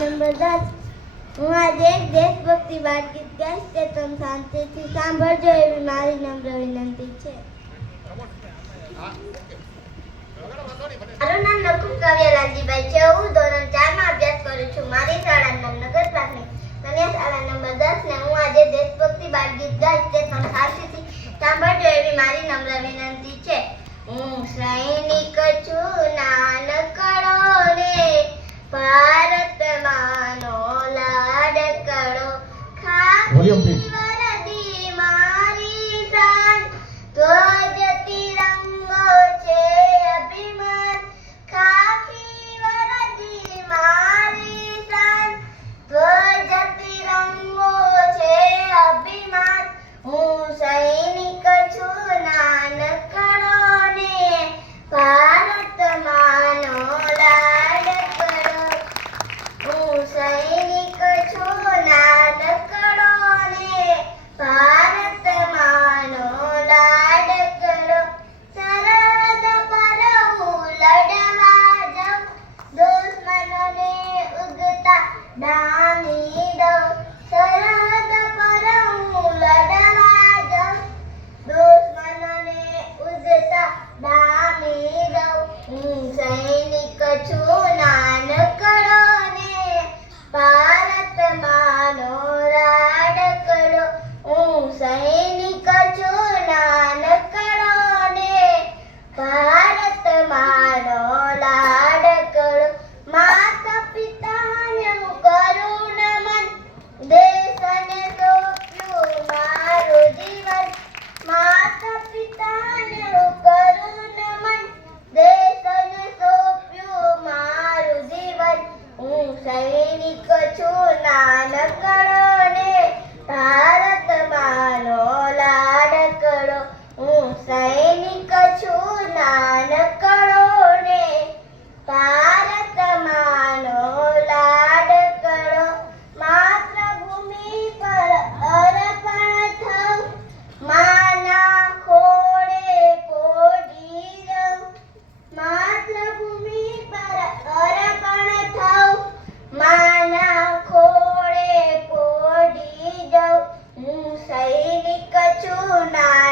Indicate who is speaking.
Speaker 1: Number દસ હું આજે એક દેશભક્તિ બાળ ગીત ગાઈશ તે તમે શાંતિથી સાંભળજો એવી મારી નમ્ર વિનંતી છે. મારું નામ નકુમ કાવ્ય છે. હું ધોરણ ચારમાં અભ્યાસ કરું છું. મારી શાળાનું નામ નગર પ્રાથમિક કન્યા શાળા નંબર દસ ને હું આજે દેશભક્તિ બાળગીત ગાઈશ તે તમે શાંતિથી સાંભળજો એવી મારી નમ્ર વિનંતી છે. હું સૈનિક છું નાનકડો Napoleón Pérez. ta-da! કછું નાનકડો ને ભારત Fortuna.